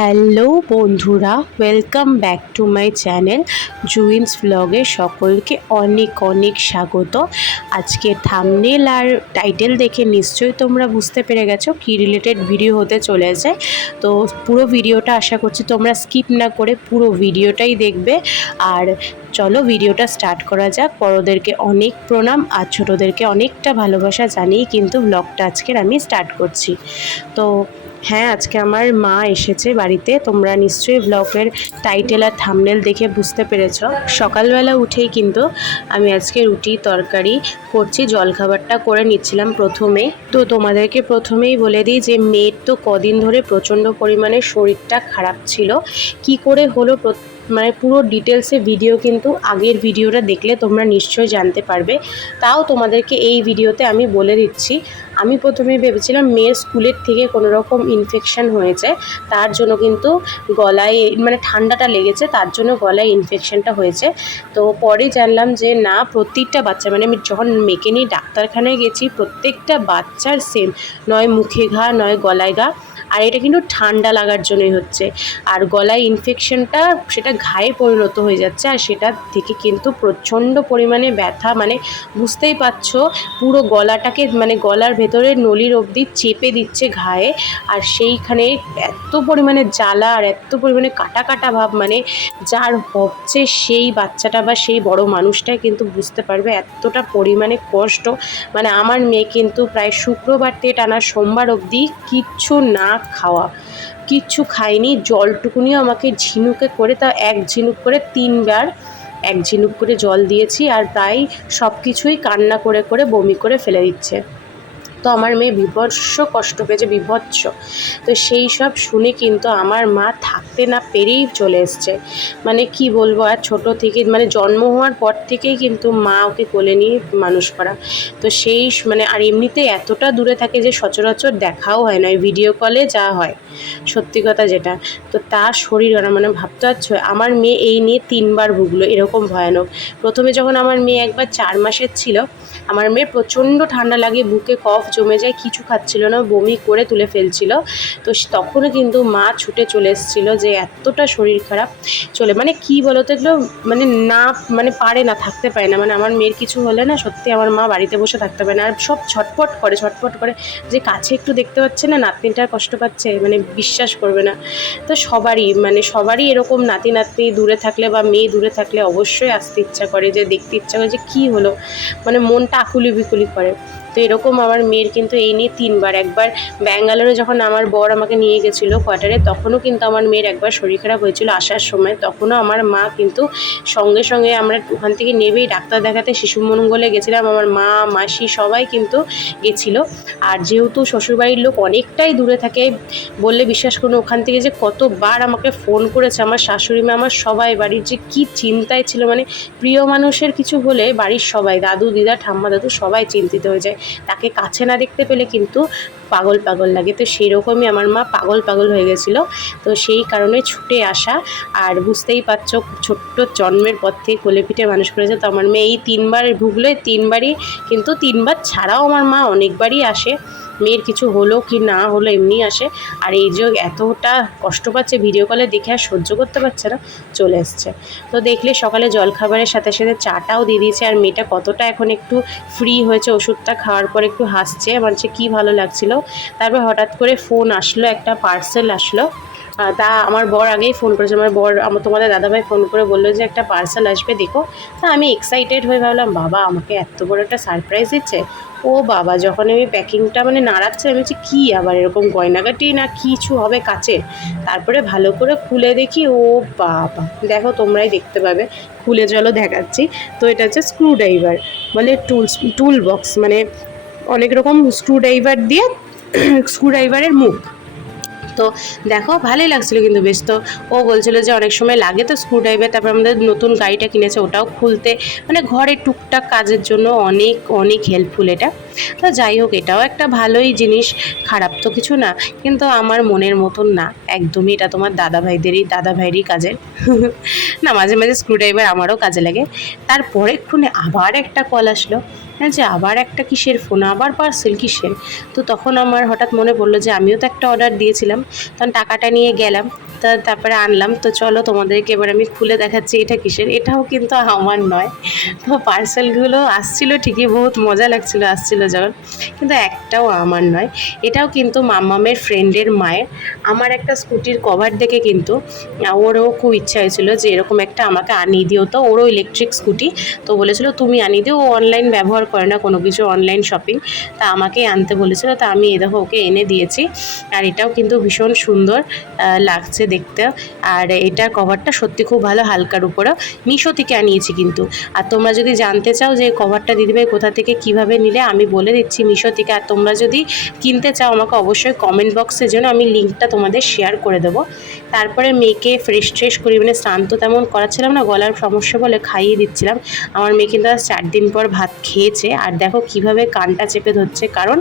Hello বন্ধুরা, welcome back to my channel জুইন্স ব্লগে সকলকে অনেক অনেক স্বাগত। আজকে থাম্বনেল আর টাইটেল দেখে নিশ্চয়ই তোমরা বুঝতে পেরে গেছো কী রিলেটেড ভিডিও হতে চলেছে। তো পুরো ভিডিওটা আশা করছি তোমরা স্কিপ না করে পুরো ভিডিওটাই দেখবে। আর চলো ভিডিওটা স্টার্ট করা যাক। বড়োদেরকে অনেক প্রণাম আর ছোটোদেরকে অনেকটা ভালোবাসা জানিয়ে কিন্তু ব্লগটা আজকের আমি স্টার্ট করছি। তো হ্যাঁ, আজকে আমার মা এসেছে বাড়িতে। তোমরা নিশ্চয়ই ব্লগের টাইটেল আর থাম্বনেল দেখে বুঝতে পেরেছ। সকালবেলা উঠেই কিন্তু আমি আজকে রুটি তরকারি করছি, জলখাবারটা করে নিচ্ছিলাম প্রথমে। তো তোমাদেরকে প্রথমেই বলে দিই যে মেয়ের তো কদিন ধরে প্রচণ্ড পরিমাণে শরীরটা খারাপ ছিল। কি করে হলো মানে পুরো ডিটেলসে ভিডিও কিন্তু আগের ভিডিওটা দেখলে তোমরা নিশ্চয়ই জানতে পারবে। তাও তোমাদেরকে এই ভিডিওতে আমি বলে দিচ্ছি। আমি প্রথমে ভেবেছিলাম মেয়ের স্কুলের থেকে কোনো রকম ইনফেকশান হয়েছে, তার জন্য কিন্তু গলায় মানে ঠান্ডাটা লেগেছে, তার জন্য গলায় ইনফেকশানটা হয়েছে। তো পরে জানলাম যে না, প্রত্যেকটা বাচ্চা মানে আমি যখন মেয়েকে নিয়ে ডাক্তারখানায় গেছি প্রত্যেকটা বাচ্চার সেম, নয় মুখে ঘা নয় গলায় ঘা। আর এটা কিন্তু ঠান্ডা লাগার জন্যই হচ্ছে। আর গলায় ইনফেকশনটা সেটা ঘায়ে পরিণত হয়ে যাচ্ছে, আর সেটা থেকে কিন্তু প্রচণ্ড পরিমাণে ব্যথা, মানে বুঝতেই পারছো পুরো গলাটাকে মানে গলার ভেতরে নলির অবধি চেপে দিচ্ছে ঘায়ে। আর সেইখানে এত পরিমাণে জ্বালা আর এত পরিমাণে কাটা কাটা ভাব, মানে যার হচ্ছে সেই বাচ্চাটা বা সেই বড় মানুষটাই কিন্তু বুঝতে পারবে এতটা পরিমাণে কষ্ট। মানে আমার মেয়ে কিন্তু প্রায় শুক্রবার থেকে টানা সোমবার অবধি কিচ্ছু না খাওয়া, কিচ্ছু খাইনি। জলটুকুনিও আমাকে ঝিনুকে করে, তা এক ঝিনুক করে 3 বার এক ঝিনুক করে জল দিয়েছি। আর প্রায় সব কিছুই কান্না করে করে বমি করে ফেলে দিচ্ছে। তো আমার মেয়ে বিভৎস কষ্ট পেয়েছে, বিভৎস। তো সেই সব শুনে কিন্তু আমার মা থাকতে না পেরেই চলে এসছে। মানে কি বলবো, আর ছোটো থেকে মানে জন্ম হওয়ার পর থেকেই কিন্তু মা ওকে কোলে নিয়ে মানুষ করা। তো সেই মানে আর এমনিতে এতটা দূরে থাকে যে সচরাচর দেখাও হয় না, ভিডিও কলে যা হয় সত্যি কথা যেটা। তো তার শরীর মানে ভাবতে পারছো, আমার মেয়ে এই নিয়ে 3 বার ভুগলো, এরকম ভয়ানক। প্রথমে যখন আমার মেয়ে একবার 4 মাসের ছিল, আমার মেয়ের প্রচণ্ড ঠান্ডা লাগে, বুকে কফ জমে যায়, কিছু খাচ্ছিল না, বমি করে তুলে ফেলছিল। তো তখনও কিন্তু মা ছুটে চলে এসেছিলো যে এতটা শরীর খারাপ চলে, মানে কি বলো তো এগুলো, মানে না মানে পারে না, থাকতে পারে না। মানে আমার মেয়ের কিছু হলে না সত্যি আমার মা বাড়িতে বসে থাকতে পারে না, আর সব ছটফট করে যে কাছে একটু দেখতে পাচ্ছে না নাতনিটার কষ্ট পাচ্ছে, মানে বিশ্বাস করবে না। তো সবারই এরকম নাতি নাতনি দূরে থাকলে বা মেয়ে দূরে থাকলে অবশ্যই আসতে ইচ্ছা করে, যে দেখতে ইচ্ছা করে যে কী হলো, মানে মনটা আকুলি বিকুলি করে। তো এরকম আমার মেয়ের কিন্তু এই নিয়ে 3 বার। একবার ব্যাঙ্গালোরে যখন আমার বর আমাকে নিয়ে গেছিলো কোয়ার্টারে, তখনও কিন্তু আমার মেয়ের একবার শরীর খারাপ হয়েছিল আসার সময়। তখনও আমার মা কিন্তু সঙ্গে সঙ্গে আমরা ওখান থেকে নেবেই ডাক্তার দেখাতে শিশু মঙ্গলে গেছিলাম, আমার মা মাসি সবাই কিন্তু গেছিলো। আর যেহেতু শ্বশুরবাড়ির লোক অনেকটাই দূরে থাকে বললে বিশ্বাস করুন, ওখান থেকে যে কতবার আমাকে ফোন করেছে আমার শাশুড়ি মা, আমার সবাই বাড়ির যে কী চিন্তায় ছিল। মানে প্রিয় মানুষের কিছু হলে বাড়ির সবাই, দাদু দিদা ঠাম্মা দাদু সবাই চিন্তিত হয়ে যায়, তাকে কাছে না দেখতে পেলে কিন্তু পাগল পাগল লাগে। তো সেই রকমই আমার মা পাগল হয়ে গেছিলো। তো সেই কারণে ছুটে আসা। আর বুঝতেই পারছো ছোট্ট জন্মের পর থেকে কোলে পিঠে মানুষ করেছে। তো আমার মেয়ে এই 3 বার ভুগলে, 3 বারই কিন্তু 3 বার ছাড়াও আমার মা অনেকবারই আসে, মেয়ের কিছু হলো কি না হলো এমনি আসে। আর এই যে এতটা কষ্ট পাচ্ছে ভিডিও কলে দেখে আর সহ্য করতে পারছে না, চলে এসছে। তো দেখলে সকালে জলখাবারের সাথে সাথে চাটাও দিয়ে দিয়েছে। আর মেয়েটা কতটা এখন একটু ফ্রি হয়েছে, ওষুধটা খাওয়ার পর একটু হাসছে, আমার যে কী ভালো লাগছিল। তারপর হঠাৎ করে ফোন আসলো, একটা পার্সেল আসলো। তা আমার বর আগেই ফোন করেছে, তোমাদের দাদাভাই ফোন করে বললো যে একটা পার্সেল আসবে দেখো। তা আমি এক্সাইটেড হয়ে ভাবলাম বাবা আমাকে এত বড় একটা সারপ্রাইজ দিচ্ছে। ও বাবা, যখন আমি প্যাকিংটা মানে নাড়াচ্ছে আমি বলছি কী আবার এরকম গয়নাগাটি না কিছু হবে কাছে। তারপরে ভালো করে খুলে দেখি, ও বাবা দেখো তোমরাই দেখতে পাবে, খুলে চলো দেখাচ্ছি। তো এটা হচ্ছে স্ক্রুড্রাইভার, বলে টুল বক্স, মানে অনেক রকম স্ক্রুড্রাইভার দিয়ে স্ক্রুড্রাইভারের মুখ। তো দেখো ভালোই লাগছিলো কিন্তু বেশ। তো ও বলছিলো যে অনেক সময় লাগে তো স্ক্রুড্রাইভার। তারপর আমাদের নতুন গাড়িটা কিনেছে, ওটাও খুলতে মানে ঘরে টুকটাক কাজের জন্য অনেক অনেক হেল্পফুল এটা। তো যাই হোক, এটাও একটা ভালোই জিনিস, খারাপ তো কিছু না। কিন্তু আমার মনের মতন না একদমই, এটা তোমার দাদাভাইয়েরই কাজের না, মাঝে মাঝে স্ক্রুড্রাইভার আমারও কাজে লাগে। তারপরে এক্ষুনি আবার একটা কল আসলো, যে আবার একটা কিসের ফোন, আবার পার্সেল কিসের। তো তখন আমার হঠাৎ মনে পড়লো যে আমিও তো একটা অর্ডার দিয়েছিলাম। তখন টাকাটা নিয়ে গেলাম, তারপরে আনলাম। তো চলো তোমাদেরকে এবার আমি খুলে দেখাচ্ছি এটা কিসের। এটাও কিন্তু আমার নয়। তো পার্সেলগুলো আসছিল ঠিকই, বহুত মজা লাগছিল আসছিল যখন, কিন্তু একটাও আমার নয়। এটাও কিন্তু মাম্মামের ফ্রেন্ডের মায়ের। আমার একটা স্কুটির কভার দেখে কিন্তু ওরও খুব ইচ্ছা হয়েছিল যে এরকম একটা আমাকে আনিয়ে দিও। তো ওরও ইলেকট্রিক স্কুটি, তো বলেছিল তুমি আনিয়ে দিও। ও অনলাইন ব্যবহার করে না কোনো কিছু, অনলাইন শপিং, তা আমাকেই আনতে বলেছিল। তা আমি এ দেখো ওকে এনে দিয়েছি। আর এটাও কিন্তু ভীষণ সুন্দর লাগছে দেখতে। আর এটার কভারটা সত্যি খুব ভালো, হালকার উপরেও। মিশো থেকে আনিয়েছি কিন্তু। আর তোমরা যদি জানতে চাও যে কভারটা দিদিভাই কোথা থেকে কিভাবে নিলে, আমি বলে দিচ্ছি মিশো থেকে। আর তোমরা যদি কিনতে চাও আমাকে অবশ্যই কমেন্ট বক্সের জন্য আমি লিঙ্কটা তোমাদের শেয়ার করে দেবো। তারপরে মেয়েকে ফ্রেশ ট্রেশ করি, মানে স্নান তো তেমন করাচ্ছিলাম না, গলার সমস্যা বলে খাইয়ে দিচ্ছিলাম। আমার মেয়ে কিন্তু আজ 4 দিন পর ভাত খেয়েছে। আর দেখো কিভাবে কানটা চেপে ধরছে, কারণ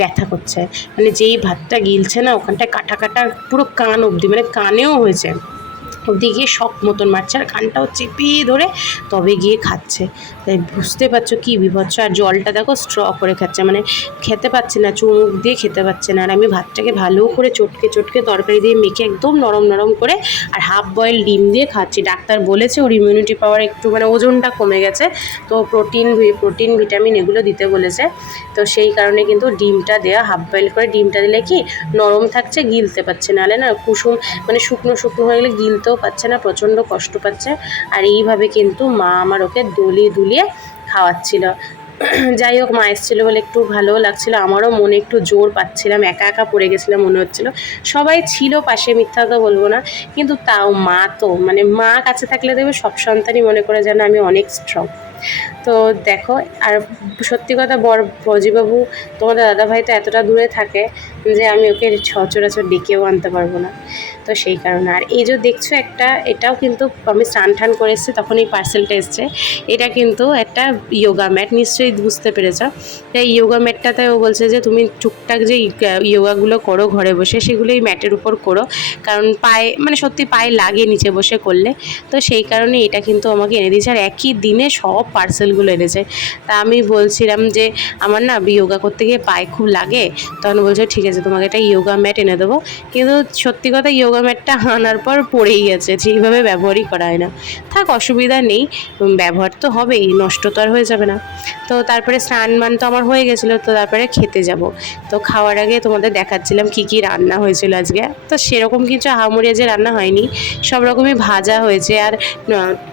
ব্যথা করছে। মানে যেই ভাতটা গিলছে না, ওখানটায় কাটা কাটা পুরো কান অবধি, মানে কানেও হয়েছে, অবধি গিয়ে শক মতন মারছে। আর কানটাও চেপিয়ে ধরে তবে গিয়ে খাচ্ছে। তাই বুঝতে পারছো কী বিভৎস। আর জলটা দেখো স্ট্র করে খাচ্ছে, মানে খেতে পাচ্ছে না, চুমুক দিয়ে খেতে পাচ্ছে না। আর আমি ভাতটাকে ভালো করে চটকে চটকে তরকারি দিয়ে মেখে একদম নরম নরম করে আর হাফ বয়েল ডিম দিয়ে খাচ্ছি। ডাক্তার বলেছে ওর ইমিউনিটি পাওয়ার একটু, মানে ওজনটা কমে গেছে, তো প্রোটিন ভিটামিন এগুলো দিতে বলেছে। তো সেই কারণে কিন্তু ডিমটা দেওয়া, হাফ বয়েল করে ডিমটা দিলে কি নরম থাকছে, গিলতে পারছে, নাহলে না কুসুম মানে শুকনো শুকনো হয়ে গেলে গিলতেও পাচ্ছে না, প্রচণ্ড কষ্ট পাচ্ছে। আর এইভাবে কিন্তু মা আমার ওকে দুলিয়ে দুলিয়ে খাওয়াচ্ছিল। যাই হোক, মা এসেছিলো বলে একটু ভালোও লাগছিলো, আমারও মনে একটু জোর পাচ্ছিলাম, একা একা পড়ে গেছিলাম মনে হচ্ছিলো। সবাই ছিল পাশে, মিথ্যা তো বলবো না, কিন্তু তাও মা তো, মানে মা কাছে থাকলে দেখবে সব সন্তানই মনে করে যেন আমি অনেক স্ট্রং। তো দেখো, আর সত্যি কথা বজিবাবু তোমাদের দাদাভাই তো এতটা দূরে থাকে যে আমি ওকে সচরাচর ডেকেও আনতে পারবো না। তো সেই কারণে। আর এই যে দেখছো একটা, এটাও কিন্তু আমি স্নান টান করে এসেছি তখন এই পার্সেলটা এসছে। এটা কিন্তু একটা ইয়োগা ম্যাট, নিশ্চয়ই বুঝতে পেরেছ। তাই ইয়োগা ম্যাটটাতে ও বলছে যে তুমি টুকটাক যে ইয়োগাগুলো করো ঘরে বসে, সেগুলো এই ম্যাটের উপর করো, কারণ পায়ে, মানে সত্যি পায়ে লাগে নিচে বসে করলে। তো সেই কারণে এটা কিন্তু আমাকে এনে দিয়েছে। আর একই দিনে সব পার্সেলগুলো এনেছে। তা আমি বলছিলাম যে আমার না ইয়োগা করতে গিয়ে পায়ে খুব লাগে, তখন বলছে ঠিক আছে তোমাকে একটা ইয়োগা ম্যাট এনে দেবো। কিন্তু সত্যি কথা ইয়োগা ম্যাটটা আনার পর পড়েই গেছে, সেইভাবে ব্যবহারই করা হয় না। থাক, অসুবিধা নেই, ব্যবহার তো হবেই, নষ্ট তো আর হয়ে যাবে না। তো তারপরে স্নান মান তো আমার হয়ে গেছিলো, তো তারপরে খেতে যাব। তো খাওয়ার আগে তোমাদের দেখাচ্ছিলাম কী কী রান্না হয়েছিল আজকে। তো সেরকম কিছু আহামরি যে রান্না হয়নি, সব রকমই ভাজা হয়েছে। আর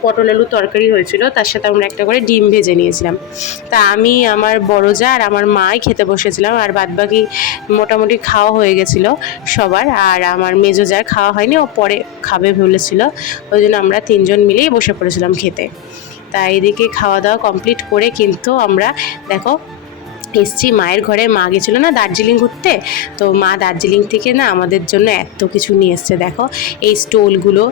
পটল আলু তরকারি হয়েছিল, তার সাথে আমরা একটা করে ডিম ভেজে নিয়েছিলাম। তা আমি, আমার বড় যা আর আমার মাই খেতে বসেছিলাম, আর বাদবাকি মোটামুটি খাওয়া হয়ে গেছিলো সবার। আর আমার মেজো যার খাওয়া হয়নি, ও পরে খাবে বলেছিল, ওই জন্য আমরা 3 জন মিলেই বসে পড়েছিলাম খেতে। তা এদিকে খাওয়া দাওয়া কমপ্লিট করে কিন্তু আমরা দেখো এসছি মায়ের ঘরে। মা গেছিলো না দার্জিলিং ঘুরতে, তো মা দার্জিলিং থেকে না আমাদের জন্য এত কিছু নিয়ে এসছে। দেখো এই স্টোলগুলো,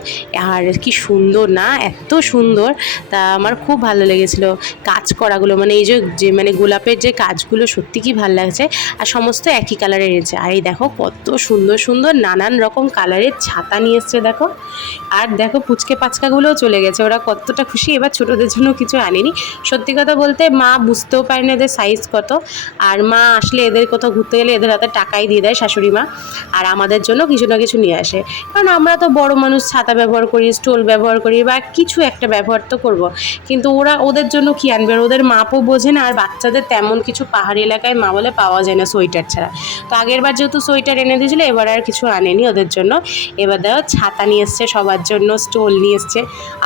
আর কি সুন্দর না, এত সুন্দর। তা আমার খুব ভালো লেগেছিলো কাজ করাগুলো, মানে এই যে মানে গোলাপের যে কাজগুলো সত্যি কি ভালো লাগছে। আর সমস্ত একই কালারের এনেছে। আর এই দেখো কত সুন্দর সুন্দর নানান রকম কালারের ছাতা নিয়ে এসছে দেখো। আর দেখো পুচকে পাচকাগুলোও চলে গেছে, ওরা কতটা খুশি। এবার ছোটোদের জন্য কিছু আনেনি। সত্যি কথা বলতে মা বুঝতেও পারে না এদের সাইজ কত। আর মা আসলে এদের কোথাও ঘুরতে গেলে এদের হাতে টাকাই দিয়ে দেয় শাশুড়ি মা, আর আমাদের জন্য কিছু না কিছু নিয়ে আসে। কারণ আমরা তো বড় মানুষ, ছাতা ব্যবহার করি, স্টোল ব্যবহার করি, বা কিছু একটা ব্যবহার তো করব। কিন্তু ওরা ওদের জন্য কি আনবে, আর ওদের মাপও বোঝে না। আর বাচ্চাদের তেমন কিছু পাহাড়ি এলাকায় মা বলে পাওয়া যায় না সোয়েটার ছাড়া। তো আগের বার যেহেতু সোয়েটার এনে দিয়েছিল, এবার আর কিছু আনেনি ওদের জন্য। এবার দেখো ছাতা নিয়ে এসছে সবার জন্য, স্টোল নিয়ে এসছে।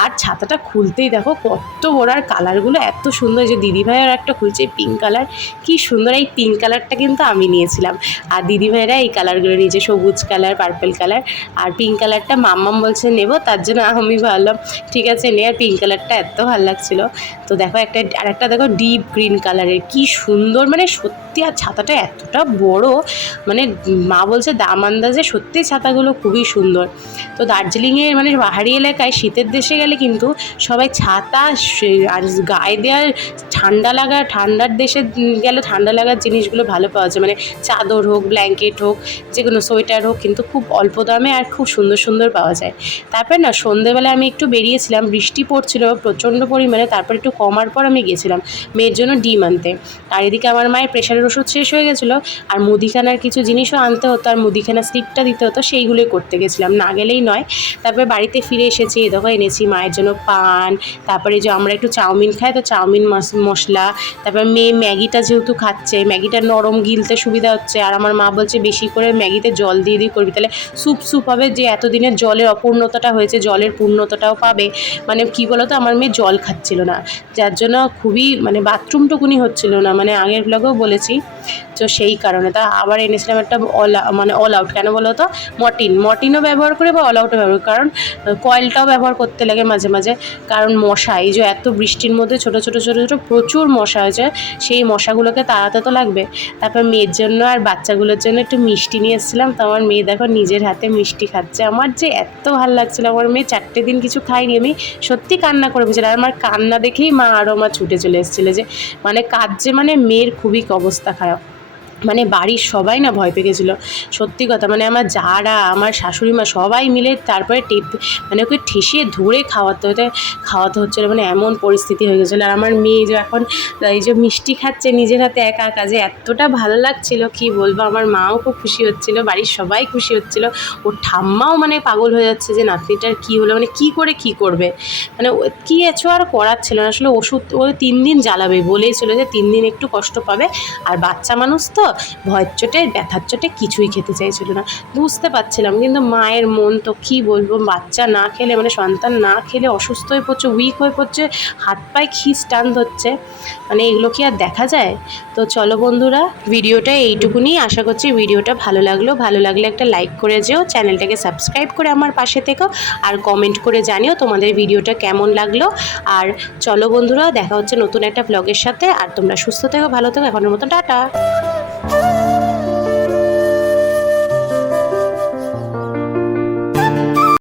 আর ছাতাটা খুলতেই দেখো কত বড়, আর কালারগুলো এত সুন্দর। যে দিদিভাই আর একটা খুলছে পিঙ্ক কালার, কি সুন্দর। এই পিঙ্ক কালারটা কিন্তু আমি নিয়েছিলাম, আর দিদিভাইরা এই কালারগুলো নিয়েছে, সবুজ কালার, পার্পল কালার। আর পিঙ্ক কালারটা মাম্মাম বলছে নেব, তার জন্য আমি ভাবলাম ঠিক আছে নে। আর পিঙ্ক কালারটা এত ভালো লাগছিলো। তো দেখো আরেকটা দেখো ডিপ গ্রিন কালারের, কি সুন্দর, মানে সত্যি। আর ছাতাটা এতটা বড়, মানে মা বলছে দাম আন্দাজে সত্যি ছাতাগুলো খুবই সুন্দর। তো দার্জিলিংয়ের মানে পাহাড়ি এলাকায় শীতের দেশে গেলে কিন্তু সবাই ছাতা, আর গায়ে দেওয়ার ঠান্ডার দেশে গেলে গেলে ঠান্ডা লাগার জিনিসগুলো ভালো পাওয়া যায়, মানে চাদর হোক, ব্ল্যাঙ্কেট হোক, যে কোনো সোয়েটার হোক, কিন্তু খুব অল্প দামে আর খুব সুন্দর সুন্দর পাওয়া যায়। তারপর না সন্ধেবেলা আমি একটু বেরিয়েছিলাম, বৃষ্টি পড়ছিল প্রচণ্ড পরিমাণে, তারপর একটু কমার পর আমি গেছিলাম মেয়ের জন্য ডিম আনতে। আর এদিকে আমার মায়ের প্রেশারের ওষুধ শেষ হয়ে গেছিলো, আর মুদিখানার কিছু জিনিসও আনতে হতো, আর মুদিখানার স্লিপটা দিতে হতো, সেইগুলোই করতে গেছিলাম, না গেলেই নয়। তারপরে বাড়িতে ফিরে এসেছি, দেখো এনেছি মায়ের জন্য পান, তারপরে যে আমরা একটু চাউমিন খাই তো চাউমিন মশলা, তারপর মেয়ে ম্যাগিটা যেহেতু খাচ্ছে, ম্যাগিটা নরম গিলতে সুবিধা হচ্ছে, আর আমার মা বলছে বেশি করে ম্যাগিতে জল দিয়ে করবি, তাহলে স্যুপ হবে, যে এতদিনের জলের অপূর্ণতাটা হয়েছে জলের পূর্ণতাটাও পাবে। মানে কি বলতো, আমার মেয়ে জল খাচ্ছিল না, যার জন্য খুবই মানে বাথরুমটুকুনি হচ্ছিল না, মানে আগের ব্লগেও বলেছি। তো সেই কারণে তা আবার এনেছিলাম একটা অল আউট, কেন বলো তো, মর্টিনও ব্যবহার করে বা অল আউটও ব্যবহার, কারণ কয়েলটাও ব্যবহার করতে লাগে মাঝে মাঝে, কারণ মশা, এই যে এত বৃষ্টির মধ্যে ছোটো ছোটো প্রচুর মশা হয়েছে, সেই মশাগুলোকে তাড়াতে তো লাগবে। তারপর মেয়ের জন্য আর বাচ্চাগুলোর জন্য একটু মিষ্টি নিয়ে এসেছিলাম, তো আমার মেয়ে দেখো নিজের হাতে মিষ্টি খাচ্ছে, আমার যে এত ভালো লাগছিল। আমার মেয়ে 4টে দিন কিছু খাইনি, আমি সত্যি কান্না করে বসেছিলাম, আর আমার কান্না দেখেই মা আরও আমার ছুটে চলে এসেছিলো, যে মানে কাঁদছে, মানে মেয়ের খুবই অবস্থা খারাপ, মানে বাড়ির সবাই না ভয় পেয়ে গেছিলো, সত্যি কথা। মানে আমার যারা, আমার শাশুড়ি মা সবাই মিলে তারপরে মানে ওকে ঠেসিয়ে ধরে খাওয়াতে হচ্ছিলো, মানে এমন পরিস্থিতি হয়ে গেছিলো। আর আমার মেয়ে যে এখন এই যে মিষ্টি খাচ্ছে নিজের হাতে একা একা, যে এতটা ভালো লাগছিল কি বলবো। আমার মাও খুব খুশি হচ্ছিলো, বাড়ির সবাই খুশি হচ্ছিলো, ওর ঠাম্মাও মানে পাগল হয়ে যাচ্ছে যে নাতনিটার কী হলো, মানে কী করবে, মানে কী এছো আর করার ছিল না। আসলে ওষুধ ও 3 দিন জ্বালাবে বলেই ছিল, যে 3 দিন একটু কষ্ট পাবে, আর বাচ্চা মানুষ তো ভয়ের চোটে ব্যথার চোটে কিছুই খেতে চাইছিল না, বুঝতে পারছিলাম। কিন্তু মায়ের মন তো কী বলবো, বাচ্চা না খেলে, মানে সন্তান না খেলে অসুস্থ হয়ে পড়ছে, উইক হয়ে পড়ছে, হাত পায়ে খিস টান ধরছে, মানে এগুলো কি আর দেখা যায়। তো চলো বন্ধুরা, ভিডিওটা এইটুকুনি, আশা করছি ভিডিওটা ভালো লাগলে একটা লাইক করে যেও, চ্যানেলটাকে সাবস্ক্রাইব করে আমার পাশে থেকো, আর কমেন্ট করে জানিও তোমাদের ভিডিওটা কেমন লাগলো। আর চলো বন্ধুরা, দেখা হচ্ছে নতুন একটা ব্লগের সাথে, আর তোমরা সুস্থ থেকো, ভালো থেকো, এখনের মতো টাটা।